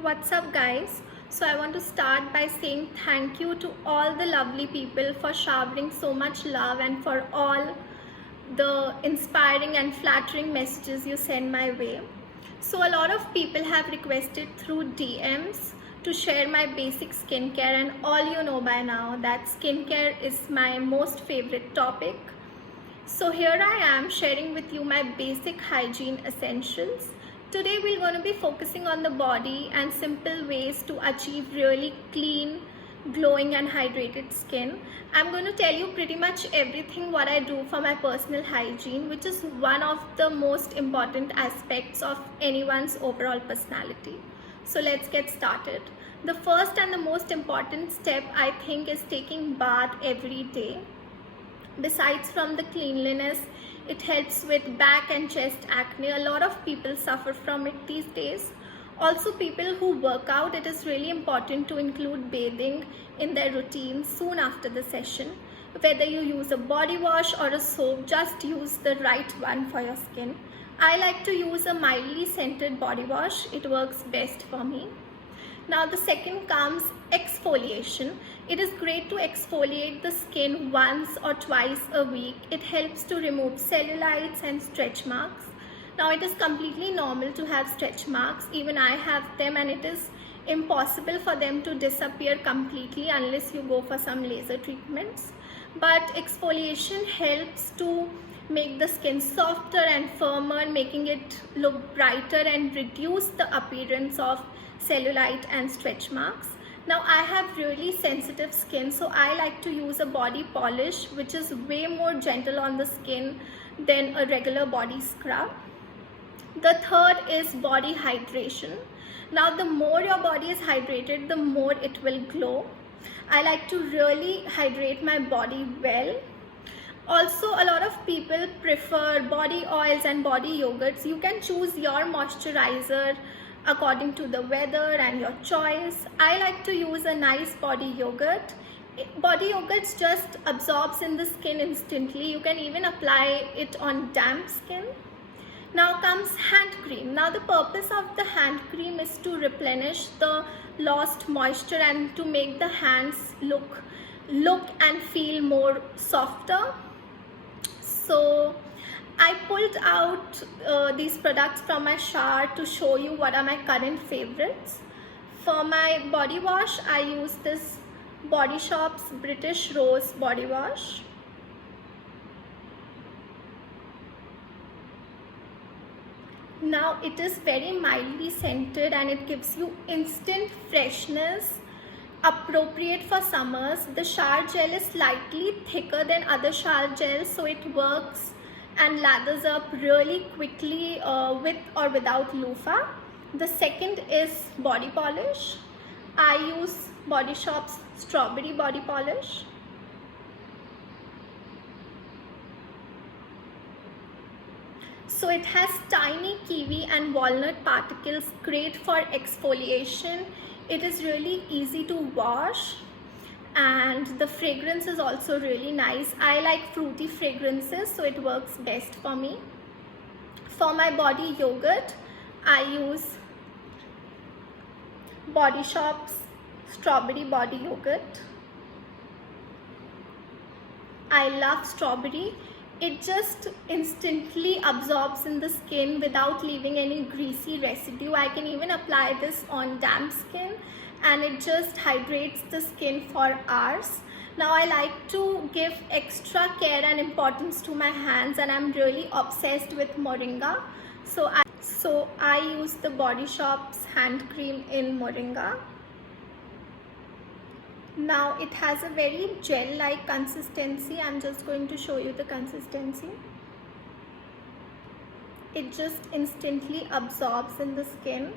What's up, guys? So I want to start by saying thank you to all the lovely people for showering so much love and for all the inspiring and flattering messages you send my way. So a lot of people have requested through DMs to share my basic skincare, and all you know by now that skincare is my most favorite topic. So here I am sharing with you my basic hygiene essentials. Today we're going to be focusing on the body and simple ways to achieve really clean, glowing and hydrated skin. I'm going to tell you pretty much everything what I do for my personal hygiene, which is one of the most important aspects of anyone's overall personality. So let's get started. The first and the most important step I think is taking bath every day. Besides from the cleanliness, it helps with back and chest acne. A lot of people suffer from it these days. Also, people who work out, it is really important to include bathing in their routine soon after the session. Whether you use a body wash or a soap, just use the right one for your skin. I like to use a mildly scented body wash. It works best for me. Now the second comes exfoliation. It is great to exfoliate the skin once or twice a week. It helps to remove cellulites and stretch marks. Now it is completely normal to have stretch marks. Even I have them, and it is impossible for them to disappear completely unless you go for some laser treatments. But exfoliation helps to make the skin softer and firmer, making it look brighter and reduce the appearance of cellulite and stretch marks. Now I have really sensitive skin, so I like to use a body polish which is way more gentle on the skin than a regular body scrub. The third is body hydration. Now the more your body is hydrated, the more it will glow. I like to really hydrate my body well. Also, a lot of people prefer body oils and body yogurts. You can choose your moisturizer according to the weather and your choice. I like to use a nice body yogurt. Body yogurts just absorbs in the skin instantly. You can even apply it on damp skin. Now comes hand cream. Now the purpose of the hand cream is to replenish the lost moisture and to make the hands look and feel more softer. So I pulled out these products from my shower to show you what are my current favorites. For my body wash, I use this Body Shop's British Rose body wash. Now it is very mildly scented and it gives you instant freshness, appropriate for summers. The shower gel is slightly thicker than other shower gels, so it works and lathers up really quickly with or without loofah. The second is body polish. I use Body Shop's strawberry body polish. So it has tiny kiwi and walnut particles, great for exfoliation. It is really easy to wash and the fragrance is also really nice. I like fruity fragrances, so it works best for me. For my body yogurt, I use Body Shop's strawberry body yogurt. I love strawberry. It just instantly absorbs in the skin without leaving any greasy residue. I can even apply this on damp skin and it just hydrates the skin for hours. Now I like to give extra care and importance to my hands, and I'm really obsessed with moringa. So I use the Body Shop's hand cream in moringa. Now it has a very gel-like consistency. I'm just going to show you the consistency. It just instantly absorbs in the skin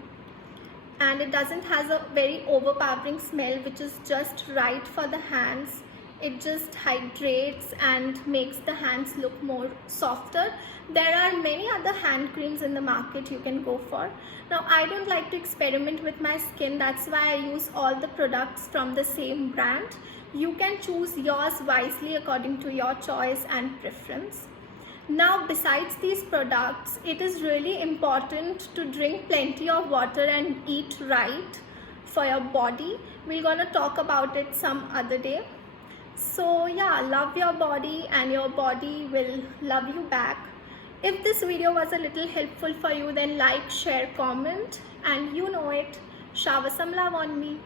and it doesn't have a very overpowering smell, which is just right for the hands. It just hydrates and makes the hands look more softer. There are many other hand creams in the market you can go for. Now I don't like to experiment with my skin, that's why I use all the products from the same brand. You can choose yours wisely according to your choice and preference. Now, besides these products, it is really important to drink plenty of water and eat right for your body. We're gonna talk about it some other day. So yeah, love your body and your body will love you back. If this video was a little helpful for you, then like, share, comment, and you know it, shower some love on me.